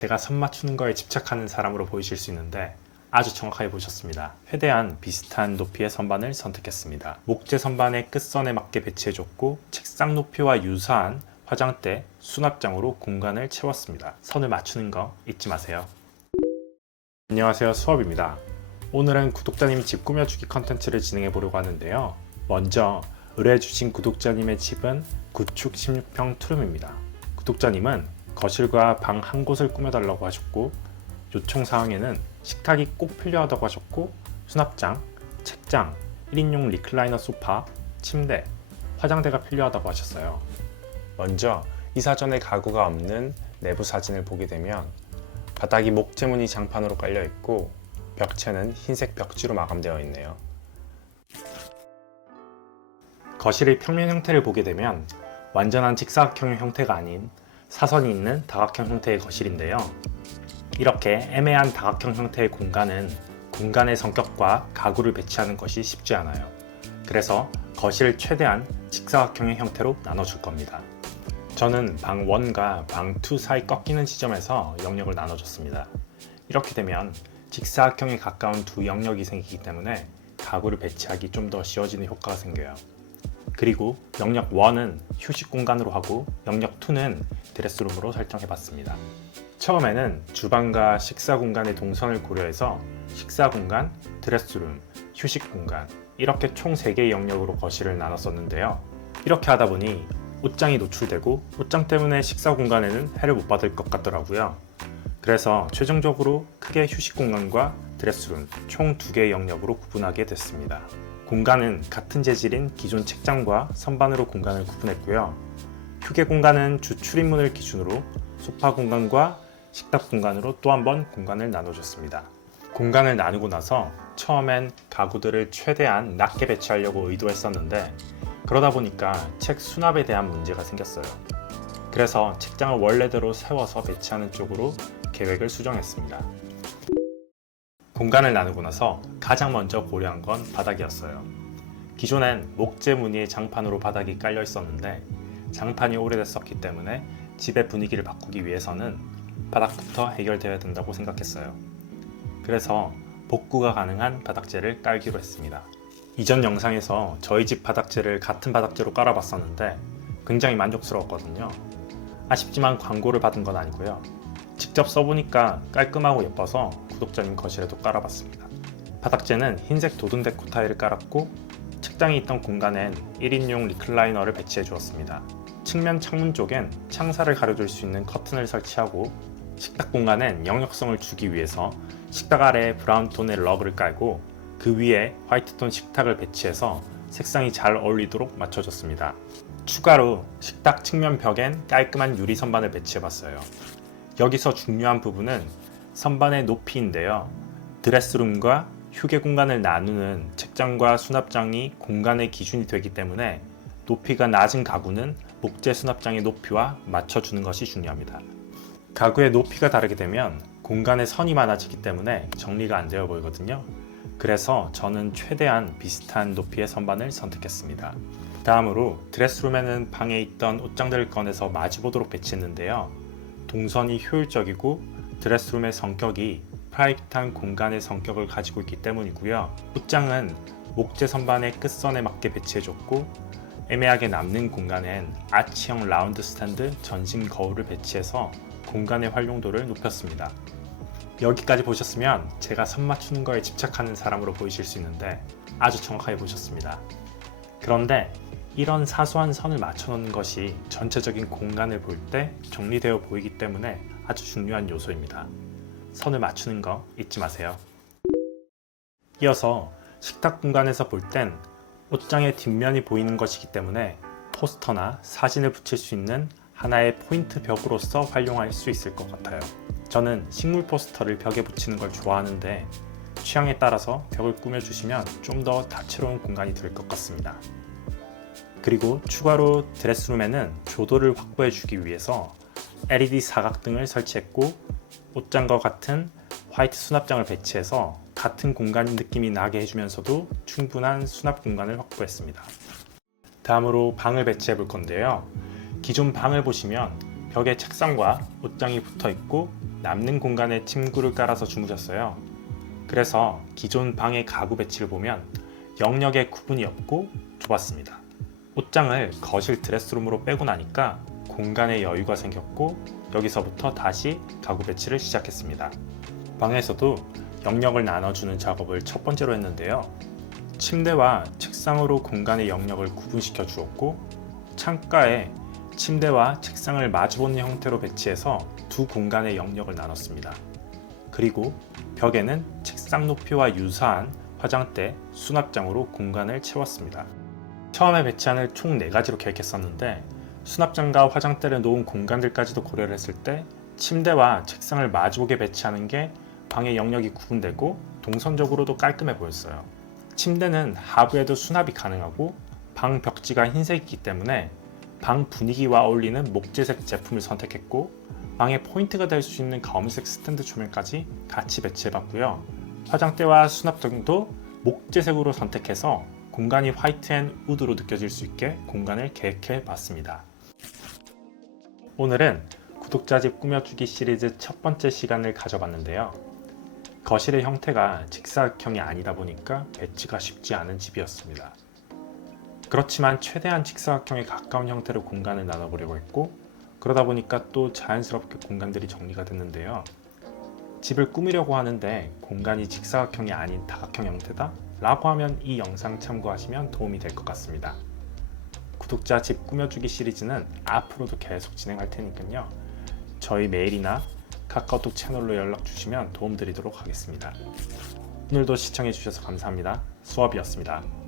제가 선 맞추는 거에 집착하는 사람으로 보이실 수 있는데 아주 정확하게 보셨습니다. 최대한 비슷한 높이의 선반을 선택했습니다. 목재 선반의 끝선에 맞게 배치해줬고 책상 높이와 유사한 화장대, 수납장으로 공간을 채웠습니다. 선을 맞추는 거 잊지 마세요. 안녕하세요, 수업입니다. 오늘은 구독자님 집 꾸며주기 컨텐츠를 진행해 보려고 하는데요. 먼저 의뢰해주신 구독자님의 집은 구축 16평 투룸입니다. 구독자님은 거실과 방 한 곳을 꾸며달라고 하셨고, 요청사항에는 식탁이 꼭 필요하다고 하셨고, 수납장, 책장, 1인용 리클라이너 소파, 침대, 화장대가 필요하다고 하셨어요. 먼저 이사전에 가구가 없는 내부 사진을 보게 되면 바닥이 목재무늬 장판으로 깔려 있고 벽체는 흰색 벽지로 마감되어 있네요. 거실의 평면 형태를 보게 되면 완전한 직사각형의 형태가 아닌 사선이 있는 다각형 형태의 거실인데요. 이렇게 애매한 다각형 형태의 공간은 공간의 성격과 가구를 배치하는 것이 쉽지 않아요. 그래서 거실을 최대한 직사각형의 형태로 나눠줄 겁니다. 저는 방 1과 방 2 사이 꺾이는 지점에서 영역을 나눠줬습니다. 이렇게 되면 직사각형에 가까운 두 영역이 생기기 때문에 가구를 배치하기 좀 더 쉬워지는 효과가 생겨요. 그리고 영역 1은 휴식 공간으로 하고 영역 2는 드레스룸으로 설정해봤습니다. 처음에는 주방과 식사 공간의 동선을 고려해서 식사 공간, 드레스룸, 휴식 공간 이렇게 총 3개의 영역으로 거실을 나눴었는데요. 이렇게 하다 보니 옷장이 노출되고 옷장 때문에 식사 공간에는 해를 못 받을 것 같더라고요. 그래서 최종적으로 크게 휴식 공간과 드레스룸 총 2개의 영역으로 구분하게 됐습니다. 공간은 같은 재질인 기존 책장과 선반으로 공간을 구분했고요. 휴게 공간은 주 출입문을 기준으로 소파 공간과 식탁 공간으로 또 한 번 공간을 나눠줬습니다. 공간을 나누고 나서 처음엔 가구들을 최대한 낮게 배치하려고 의도했었는데 그러다 보니까 책 수납에 대한 문제가 생겼어요. 그래서 책장을 원래대로 세워서 배치하는 쪽으로 계획을 수정했습니다. 공간을 나누고 나서 가장 먼저 고려한 건 바닥이었어요. 기존엔 목재 무늬의 장판으로 바닥이 깔려 있었는데 장판이 오래됐었기 때문에 집의 분위기를 바꾸기 위해서는 바닥부터 해결되어야 된다고 생각했어요. 그래서 복구가 가능한 바닥재를 깔기로 했습니다. 이전 영상에서 저희 집 바닥재를 같은 바닥재로 깔아봤었는데 굉장히 만족스러웠거든요. 아쉽지만 광고를 받은 건 아니고요. 직접 써보니까 깔끔하고 예뻐서 구독자님 거실에도 깔아봤습니다. 바닥재는 흰색 도든 데코 타일을 깔았고 책장이 있던 공간엔 1인용 리클라이너를 배치해 주었습니다. 측면 창문 쪽엔 창살을 가려줄 수 있는 커튼을 설치하고 식탁 공간엔 영역성을 주기 위해서 식탁 아래에 브라운 톤의 러그를 깔고 그 위에 화이트톤 식탁을 배치해서 색상이 잘 어울리도록 맞춰줬습니다. 추가로 식탁 측면 벽엔 깔끔한 유리 선반을 배치해봤어요. 여기서 중요한 부분은 선반의 높이인데요. 드레스룸과 휴게 공간을 나누는 책장과 수납장이 공간의 기준이 되기 때문에 높이가 낮은 가구는 목재 수납장의 높이와 맞춰주는 것이 중요합니다. 가구의 높이가 다르게 되면 공간에 선이 많아지기 때문에 정리가 안 되어 보이거든요. 그래서 저는 최대한 비슷한 높이의 선반을 선택했습니다. 다음으로 드레스룸에는 방에 있던 옷장들을 꺼내서 마주보도록 배치했는데요. 동선이 효율적이고 드레스룸의 성격이 프라이빗한 공간의 성격을 가지고 있기 때문이고요. 옷장은 목재 선반의 끝선에 맞게 배치해줬고 애매하게 남는 공간엔 아치형 라운드 스탠드 전신 거울을 배치해서 공간의 활용도를 높였습니다. 여기까지 보셨으면 제가 선 맞추는 거에 집착하는 사람으로 보이실 수 있는데 아주 정확하게 보셨습니다. 그런데 이런 사소한 선을 맞춰놓는 것이 전체적인 공간을 볼 때 정리되어 보이기 때문에 아주 중요한 요소입니다. 선을 맞추는 거 잊지 마세요. 이어서 식탁 공간에서 볼 땐 옷장의 뒷면이 보이는 것이기 때문에 포스터나 사진을 붙일 수 있는 하나의 포인트 벽으로서 활용할 수 있을 것 같아요. 저는 식물 포스터를 벽에 붙이는 걸 좋아하는데 취향에 따라서 벽을 꾸며주시면 좀 더 다채로운 공간이 될 것 같습니다. 그리고 추가로 드레스룸에는 조도를 확보해주기 위해서 LED 사각등을 설치했고 옷장과 같은 화이트 수납장을 배치해서 같은 공간 느낌이 나게 해주면서도 충분한 수납 공간을 확보했습니다. 다음으로 방을 배치해 볼 건데요. 기존 방을 보시면 벽에 책상과 옷장이 붙어 있고 남는 공간에 침구를 깔아서 주무셨어요. 그래서 기존 방의 가구 배치를 보면 영역에 구분이 없고 좁았습니다. 옷장을 거실 드레스룸으로 빼고 나니까 공간에 여유가 생겼고 여기서부터 다시 가구 배치를 시작했습니다. 방에서도 영역을 나눠주는 작업을 첫 번째로 했는데요. 침대와 책상으로 공간의 영역을 구분시켜 주었고 창가에 침대와 책상을 마주보는 형태로 배치해서 두 공간의 영역을 나눴습니다. 그리고 벽에는 책상 높이와 유사한 화장대, 수납장으로 공간을 채웠습니다. 처음에 배치안을 총 4가지로 계획했었는데 수납장과 화장대를 놓은 공간들까지도 고려를 했을 때 침대와 책상을 마주보게 배치하는 게 방의 영역이 구분되고 동선적으로도 깔끔해 보였어요. 침대는 하부에도 수납이 가능하고 방 벽지가 흰색이기 때문에 방 분위기와 어울리는 목재색 제품을 선택했고 방의 포인트가 될 수 있는 검은색 스탠드 조명까지 같이 배치해봤고요. 화장대와 수납장도 목재색으로 선택해서 공간이 화이트 앤 우드로 느껴질 수 있게 공간을 계획해봤습니다. 오늘은 구독자 집 꾸며주기 시리즈 첫 번째 시간을 가져봤는데요. 거실의 형태가 직사각형이 아니다 보니까 배치가 쉽지 않은 집이었습니다. 그렇지만 최대한 직사각형에 가까운 형태로 공간을 나눠보려고 했고 그러다 보니까 또 자연스럽게 공간들이 정리가 됐는데요. 집을 꾸미려고 하는데 공간이 직사각형이 아닌 다각형 형태다? 라고 하면 이 영상 참고하시면 도움이 될 것 같습니다. 구독자 집 꾸며주기 시리즈는 앞으로도 계속 진행할 테니까요. 저희 메일이나 카카오톡 채널로 연락 주시면 도움드리도록 하겠습니다. 오늘도 시청해 주셔서 감사합니다. 수업이었습니다.